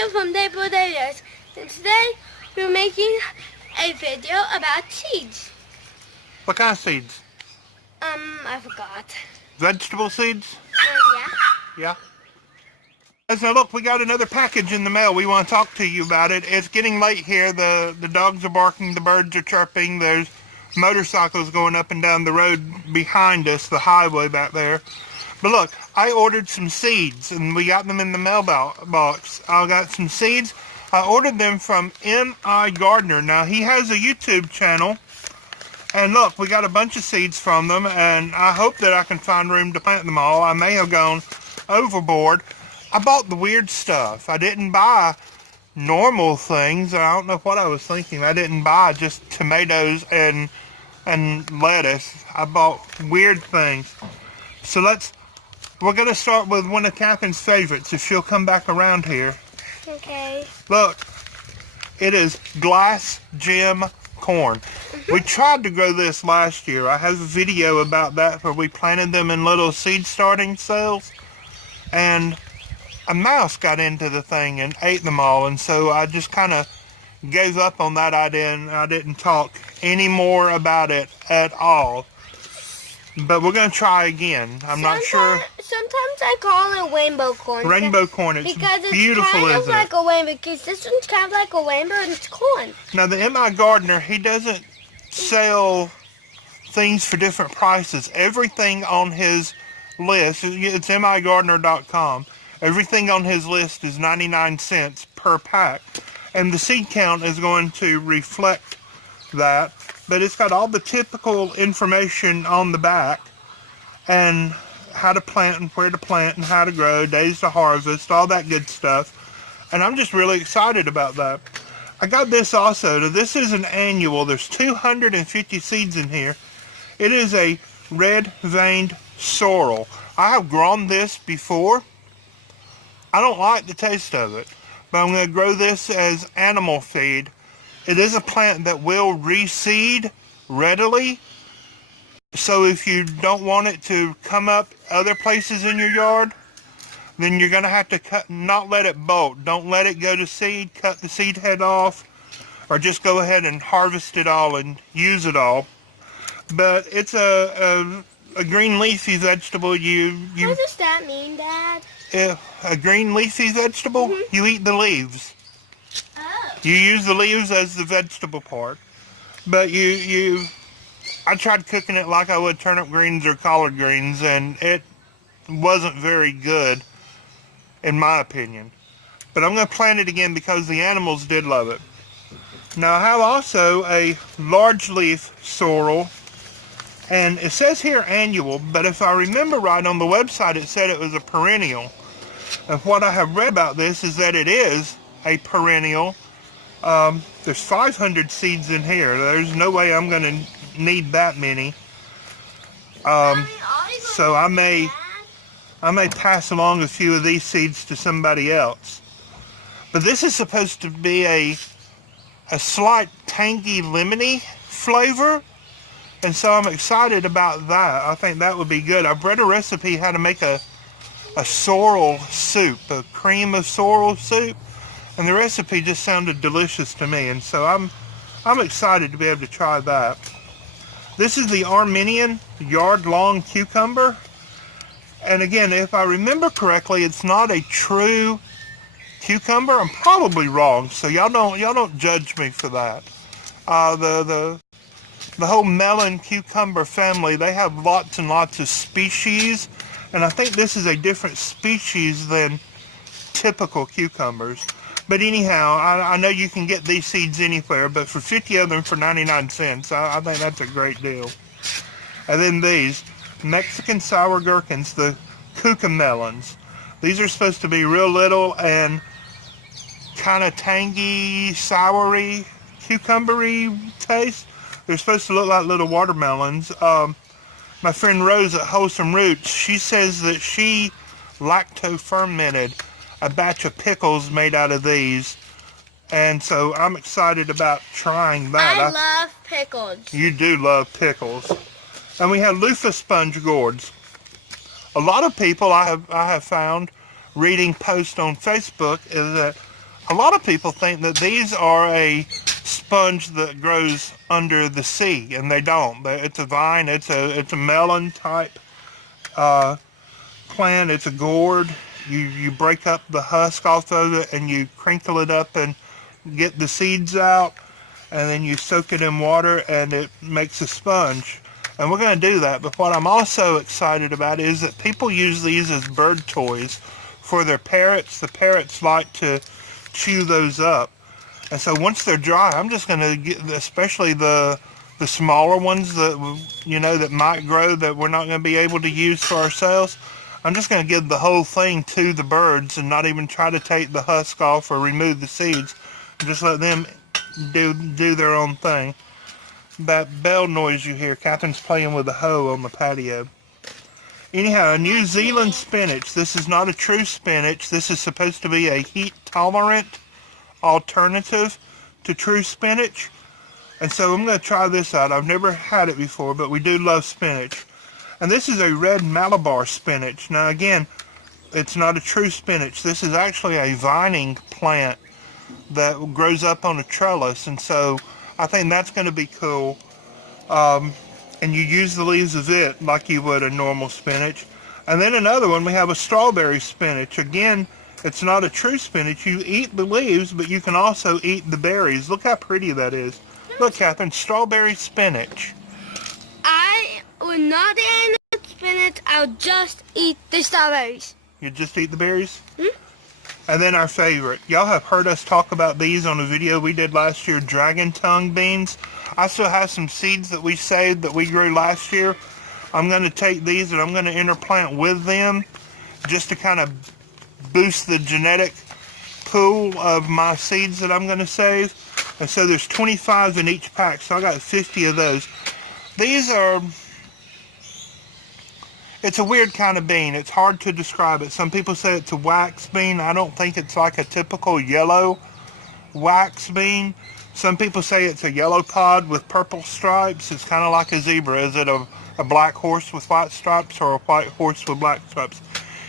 Daniel from MIGARDENER, and today we're making a video about seeds. What kind of seeds? I forgot. Vegetable seeds? Yeah. Yeah. So look, we got another package in the mail. We want to talk to you about it. It's getting late here. The dogs are barking, the birds are chirping, there's motorcycles going up and down the road behind us, the highway back there. But look, I ordered some seeds and we got them in the mailbox. I got some seeds. I ordered them from MIGARDENER. Now he has a YouTube channel. And look, we got a bunch of seeds from them, and I hope that I can find room to plant them all. I may have gone overboard. I bought the weird stuff. I didn't buy normal things. I don't know what I was thinking. I didn't buy just tomatoes and lettuce. I bought weird things. So we're going to start with one of Catherine's favorites, if she'll come back around here. Okay. Look, it is glass gem corn. We tried to grow this last year. I have a video about that where we planted them in little seed starting cells, and a mouse got into the thing and ate them all, and so I just kind of gave up on that idea and I didn't talk any more about it at all. But we're going to try again. I'm not sure. Sometimes I call it rainbow corn. Rainbow corn. It's because it's beautiful, kind of isn't like a rainbow. Because this one's kind of like a rainbow and it's corn. Now the MIGARDENER, he doesn't sell things for different prices. Everything on his list, it's MIGARDENER.com. Everything on his list is 99 cents per pack. And the seed count is going to reflect that. But it's got all the typical information on the back, and how to plant and where to plant and how to grow, days to harvest, all that good stuff. And I'm just really excited about that. I got this also. This is an annual. There's 250 seeds in here. It is a red-veined sorrel. I have grown this before. I don't like the taste of it, but I'm going to grow this as animal feed. It is a plant that will reseed readily, so if you don't want it to come up other places in your yard, then you're going to have to not let it bolt. Don't let it go to seed. Cut the seed head off, or just go ahead and harvest it all and use it all. But it's a green leafy vegetable. What does that mean, Dad? A green leafy vegetable? Mm-hmm. You eat the leaves. You use the leaves as the vegetable part, but I tried cooking it like I would turnip greens or collard greens, and it wasn't very good, in my opinion. But I'm going to plant it again because the animals did love it. Now I have also a large leaf sorrel, and it says here annual, but if I remember right on the website it said it was a perennial. And what I have read about this is that it is a perennial. There's 500 seeds in here. There's no way I'm going to need that many. So I may pass along a few of these seeds to somebody else. But this is supposed to be a slight tangy lemony flavor, and so I'm excited about that. I think that would be good. I've read a recipe how to make a sorrel soup, a cream of sorrel soup. And the recipe just sounded delicious to me, and so I'm excited to be able to try that. This is the Armenian yard-long cucumber, and again, if I remember correctly, it's not a true cucumber. I'm probably wrong, so y'all don't judge me for that. The whole melon cucumber family, they have lots and lots of species, and I think this is a different species than typical cucumbers. But anyhow, I know you can get these seeds anywhere, but for 50 of them for 99 cents, I think that's a great deal. And then these, Mexican sour gherkins, the cucamelons. These are supposed to be real little and kind of tangy, soury, cucumbery taste. They're supposed to look like little watermelons. My friend Rose at Wholesome Roots, she says that she lacto-fermented a batch of pickles made out of these, and so I'm excited about trying that. I love pickles. You do love pickles. And we have loofah sponge gourds. A lot of people I have found reading posts on Facebook is that A lot of people think that these are a sponge that grows under the sea, and they don't. It's a vine. It's a melon type plant. It's a gourd. You break up the husk off of it and you crinkle it up and get the seeds out, and then you soak it in water and it makes a sponge. And we're going to do that. But what I'm also excited about is that people use these as bird toys for their parrots. The parrots like to chew those up. And so once they're dry, I'm just going to get, especially the smaller ones that, you know, that might grow that we're not going to be able to use for ourselves. I'm just going to give the whole thing to the birds and not even try to take the husk off or remove the seeds. Just let them do their own thing. That bell noise you hear, Catherine's playing with a hoe on the patio. Anyhow, a New Zealand spinach. This is not a true spinach. This is supposed to be a heat-tolerant alternative to true spinach. And so I'm going to try this out. I've never had it before, but we do love spinach. And this is a red Malabar spinach. Now again, it's not a true spinach. This is actually a vining plant that grows up on a trellis. And so I think that's going to be cool. And you use the leaves of it like you would a normal spinach. And then another one, we have a strawberry spinach. Again, it's not a true spinach. You eat the leaves, but you can also eat the berries. Look how pretty that is. Look, Catherine, strawberry spinach. I will not eat the spinach. I'll just eat the strawberries. You just eat the berries? And then our favorite. Y'all have heard us talk about these on a video we did last year, dragon tongue beans. I still have some seeds that we saved that we grew last year. I'm going to take these and I'm going to interplant with them just to kind of boost the genetic pool of my seeds that I'm going to save. And so there's 25 in each pack, so I got 50 of those. These are, it's a weird kind of bean. It's hard to describe it. Some people say it's a wax bean. I don't think it's like a typical yellow wax bean. Some people say it's a yellow pod with purple stripes. It's kind of like a zebra. Is it a black horse with white stripes or a white horse with black stripes?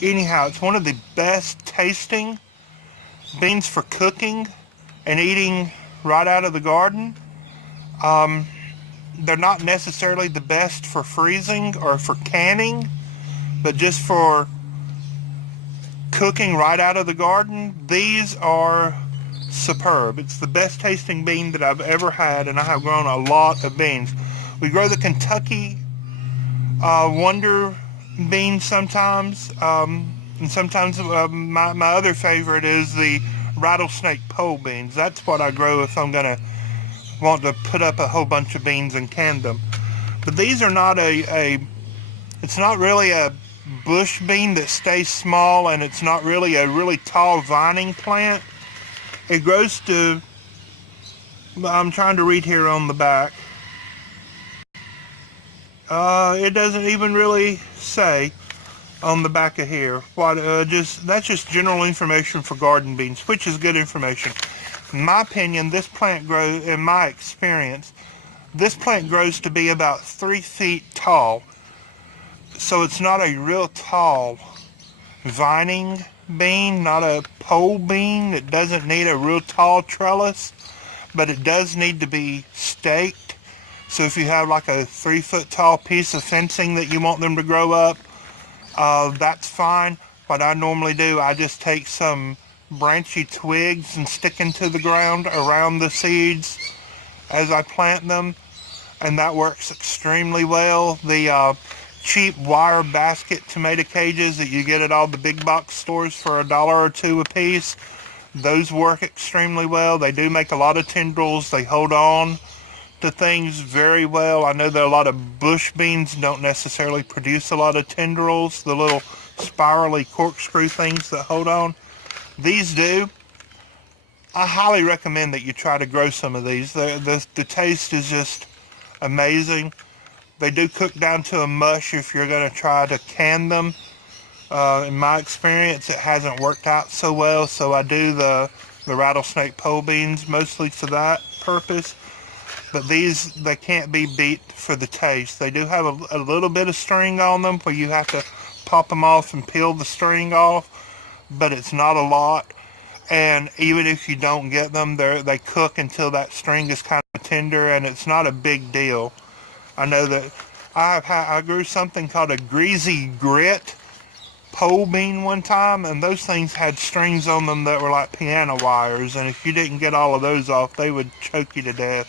Anyhow, it's one of the best tasting beans for cooking and eating right out of the garden. They're not necessarily the best for freezing or for canning, but just for cooking right out of the garden, these are superb. It's the best tasting bean that I've ever had, and I have grown a lot of beans. We grow the Kentucky Wonder bean sometimes, and sometimes my other favorite is the rattlesnake pole beans. That's what I grow if I'm going to want to put up a whole bunch of beans and can them. But these are not it's not really a bush bean that stays small, and it's not really a really tall vining plant. It grows to, I'm trying to read here on the back. It doesn't even really say on the back of here. What? That's just general information for garden beans, which is good information. In my opinion, this plant grows, in my experience, this plant grows to be about 3 feet tall. So it's not a real tall vining bean, not a pole bean. It doesn't need a real tall trellis, but it does need to be staked. So if you have like a 3 foot tall piece of fencing that you want them to grow up, that's fine. What I normally do, I just take some branchy twigs and stick into the ground around the seeds as I plant them, and that works extremely well. The cheap wire basket tomato cages that you get at all the big box stores for $1 or $2 a piece, those work extremely well. They do make a lot of tendrils. They hold on to things very well. I know that a lot of bush beans don't necessarily produce a lot of tendrils, the little spirally corkscrew things that hold on. These do. I highly recommend that you try to grow some of these. The taste is just amazing. They do cook down to a mush if you're going to try to can them. In my experience, it hasn't worked out so well, so I do the rattlesnake pole beans mostly for that purpose. But these, they can't be beat for the taste. They do have a little bit of string on them where you have to pop them off and peel the string off, but it's not a lot. And even if you don't get them, they cook until that string is kind of tender, and it's not a big deal. I know that I grew something called a greasy grit pole bean one time, and those things had strings on them that were like piano wires, and if you didn't get all of those off, they would choke you to death.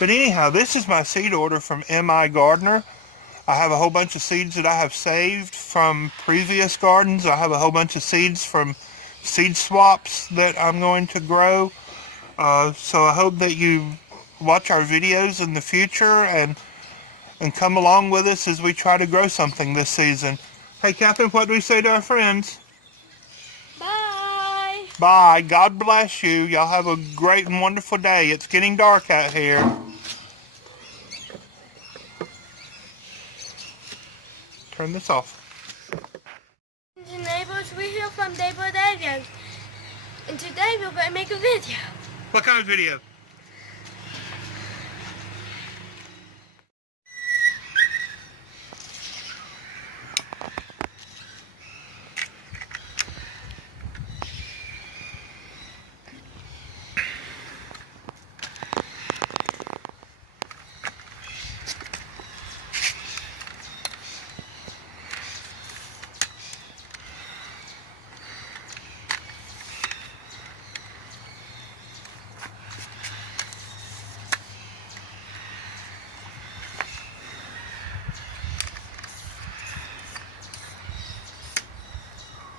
But anyhow, this is my seed order from MIGARDENER. I have a whole bunch of seeds that I have saved from previous gardens. I have a whole bunch of seeds from seed swaps that I'm going to grow. So I hope that you watch our videos in the future and come along with us as we try to grow something this season. Hey, Catherine, what do we say to our friends? Bye. Bye. God bless you. Y'all have a great and wonderful day. It's getting dark out here. Turn this off. The neighbors, we're here from Neighborhood Areas. And today we're going to make a video. What kind of video?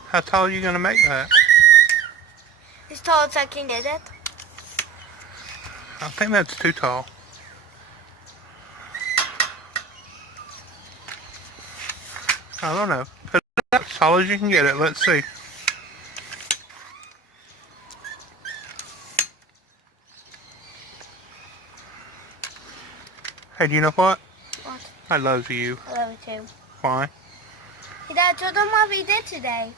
How tall are you going to make that? As tall as I can get it. I think that's too tall. I don't know. Put it up as tall as you can get it. Let's see. Hey, do you know what? What? I love you. I love it too. Why? Dad, show them what we did today.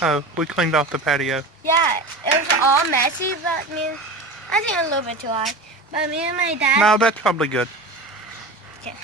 Oh, we cleaned off the patio. Yeah, it was all messy, but I think a little bit too high. But me and my dad... No, that's probably good. Okay.